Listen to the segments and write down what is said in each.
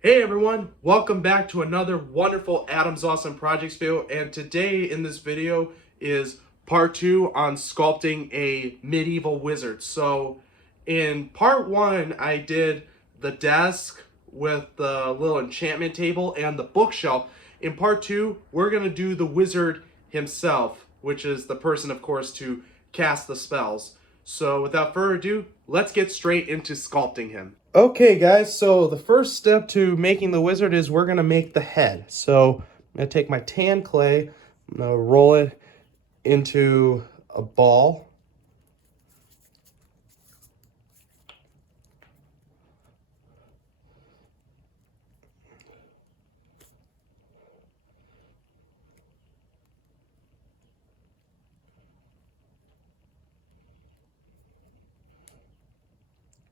Hey everyone, welcome back to another wonderful Adam's Awesome Projects video, and today in this video is part 2 on sculpting a medieval wizard. So in part 1 I did the desk with the little enchantment table and the bookshelf. In part 2 we're going to do the wizard himself, which is the person of course to cast the spells. So without further ado, let's get straight into sculpting him. Okay guys, so the first step to making the wizard is we're going to make the head. So I'm going to take my tan clay, I'm going to roll it into a ball.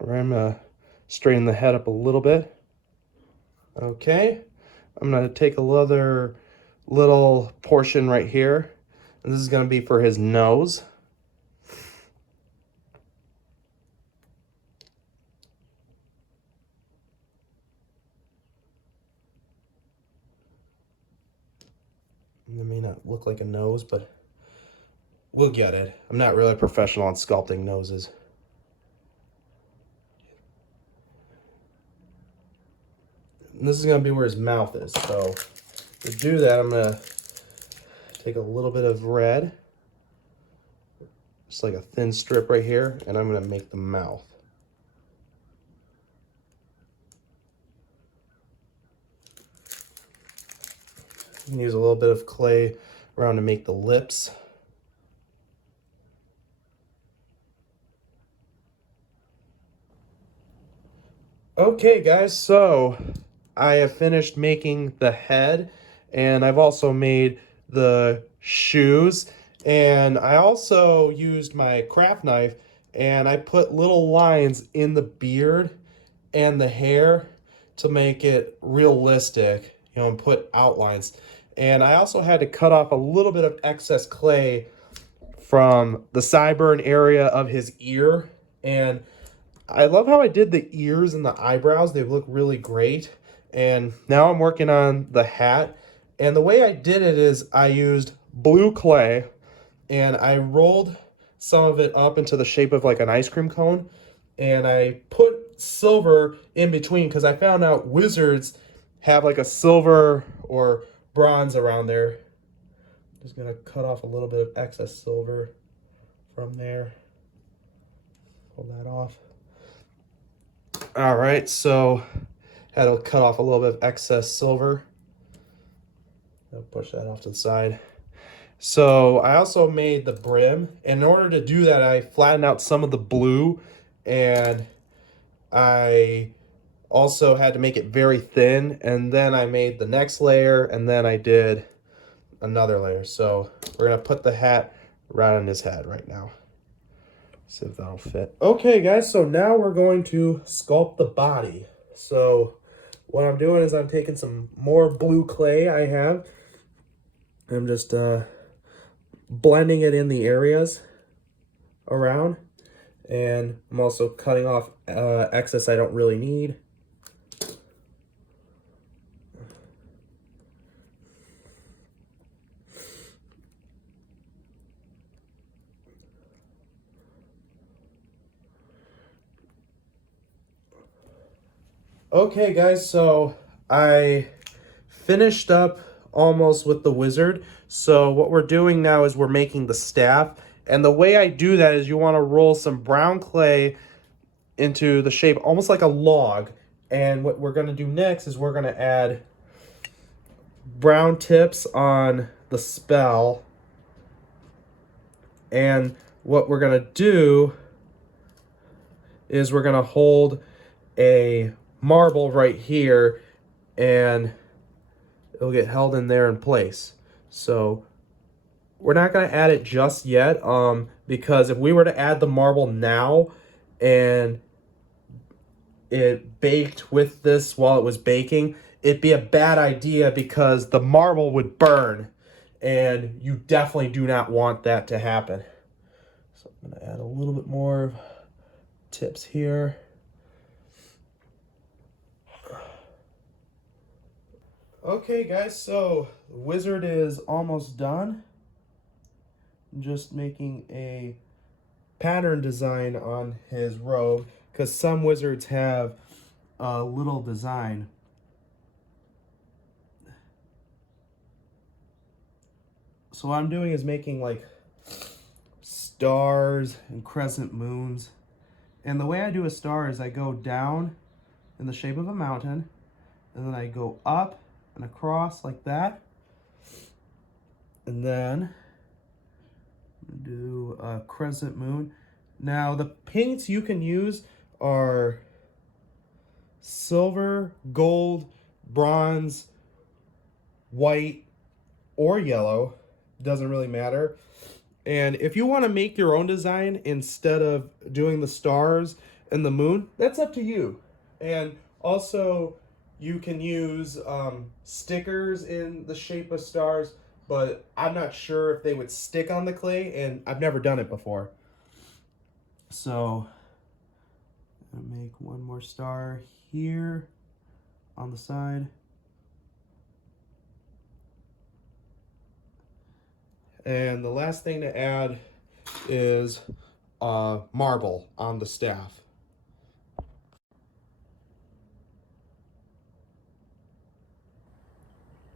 I'm going to straighten the head up a little bit. Okay, I'm going to take another little portion right here. And this is going to be for his nose. It may not look like a nose, but we'll get it. I'm not really a professional on sculpting noses. And this is going to be where his mouth is. So to do that, I'm going to take a little bit of red, just like a thin strip right here, and I'm going to make the mouth. You can use a little bit of clay around to make the lips. Okay guys, so I have finished making the head, and I've also made the shoes, and I also used my craft knife and I put little lines in the beard and the hair to make it realistic, and put outlines. And I also had to cut off a little bit of excess clay from the sideburn area of his ear, and I love how I did the ears and the eyebrows. They look really great. And now I'm working on the hat. And the way I did it is I used blue clay and I rolled some of it up into the shape of like an ice cream cone. And I put silver in between because I found out wizards have like a silver or bronze around there. Just gonna cut off a little bit of excess silver from there. Pull that off. All right, so had to cut off a little bit of excess silver. I'll push that off to the side. So I also made the brim. In order to do that, I flattened out some of the blue, and I also had to make it very thin. And then I made the next layer, and then I did another layer. So we're gonna put the hat right on his head right now. See if that'll fit. Okay guys, so now we're going to sculpt the body. So what I'm doing is I'm taking some more blue clay I have. I'm just blending it in the areas around. And I'm also cutting off excess I don't really need. Okay guys, so I finished up almost with the wizard. So what we're doing now is we're making the staff. And the way I do that is you want to roll some brown clay into the shape almost like a log. And what we're going to do next is we're going to add brown tips on the spell. And what we're going to do is we're going to hold a marble right here, and it'll get held in there in place. So we're not going to add it just yet, because if we were to add the marble now and it baked with this while it was baking, it'd be a bad idea because the marble would burn, and you definitely do not want that to happen. So I'm going to add a little bit more tips here. Okay guys, so the wizard is almost done. I'm just making a pattern design on his robe because some wizards have a little design. So what I'm doing is making like stars and crescent moons. And the way I do a star is I go down in the shape of a mountain, and then I go up and across like that. And then do a crescent moon. Now the paints you can use are silver, gold, bronze, white, or yellow. Doesn't really matter. And if you want to make your own design instead of doing the stars and the moon, that's up to you. And also you can use stickers in the shape of stars, but I'm not sure if they would stick on the clay, and I've never done it before. So I'm gonna make one more star here on the side. And the last thing to add is marble on the staff.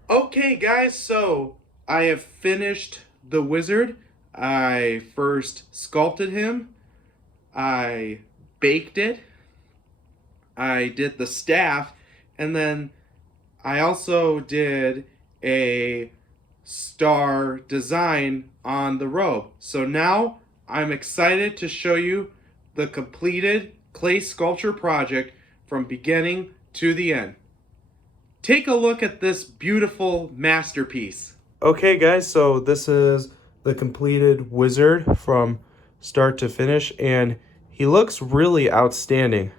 Okay guys, so I have finished the wizard. I first sculpted him, I baked it, I did the staff, and then I also did a star design on the robe. So now I'm excited to show you the completed clay sculpture project from beginning to the end. Take a look at this beautiful masterpiece. Okay guys, so this is the completed wizard from start to finish, and he looks really outstanding.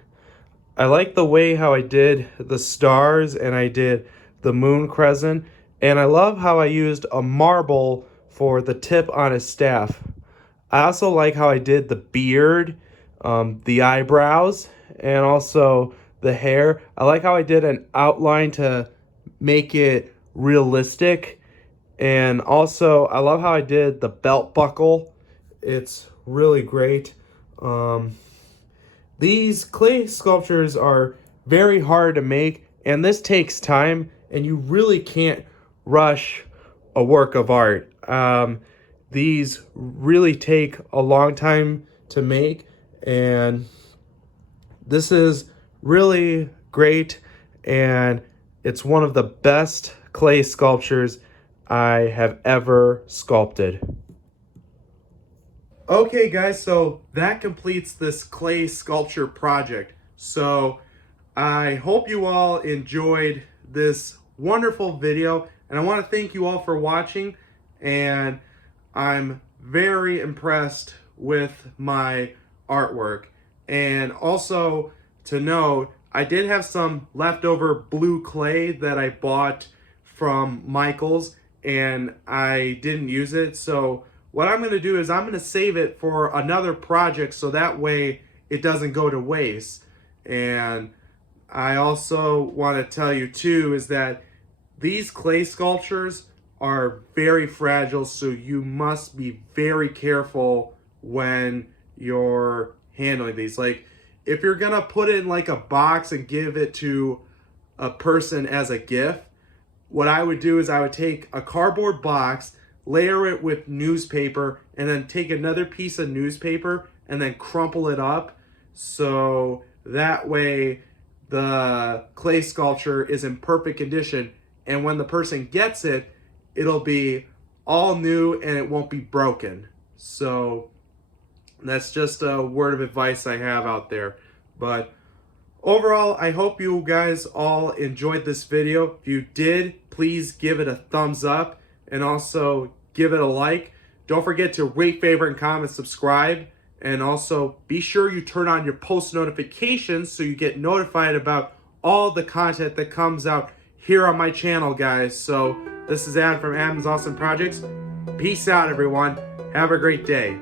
I like the way how I did the stars and I did the moon crescent, and I love how I used a marble for the tip on his staff. I also like how I did the beard, the eyebrows, and also the hair. I like how I did an outline to make it realistic. And also, I love how I did the belt buckle. It's really great. These clay sculptures are very hard to make, and this takes time, and you really can't rush a work of art. These really take a long time to make, and this is really great, and it's one of the best clay sculptures I have ever sculpted. Okay guys, so that completes this clay sculpture project. So I hope you all enjoyed this wonderful video, and I want to thank you all for watching, and I'm very impressed with my artwork. And also to note, I did have some leftover blue clay that I bought from Michael's, and I didn't use it. So what I'm going to do is I'm going to save it for another project, so that way it doesn't go to waste. And I also want to tell you too is that these clay sculptures are very fragile, so you must be very careful when you're handling these. Like, if you're gonna put it in like a box and give it to a person as a gift, what I would do is I would take a cardboard box, layer it with newspaper, and then take another piece of newspaper and then crumple it up, so that way the clay sculpture is in perfect condition, and when the person gets it, it'll be all new and it won't be broken. So that's just a word of advice I have out there. But overall, I hope you guys all enjoyed this video. If you did, please give it a thumbs up and also give it a like. Don't forget to rate, favorite, and comment, subscribe. And also be sure you turn on your post notifications so you get notified about all the content that comes out here on my channel, guys. So this is Adam from Adam's Awesome Projects. Peace out, everyone. Have a great day.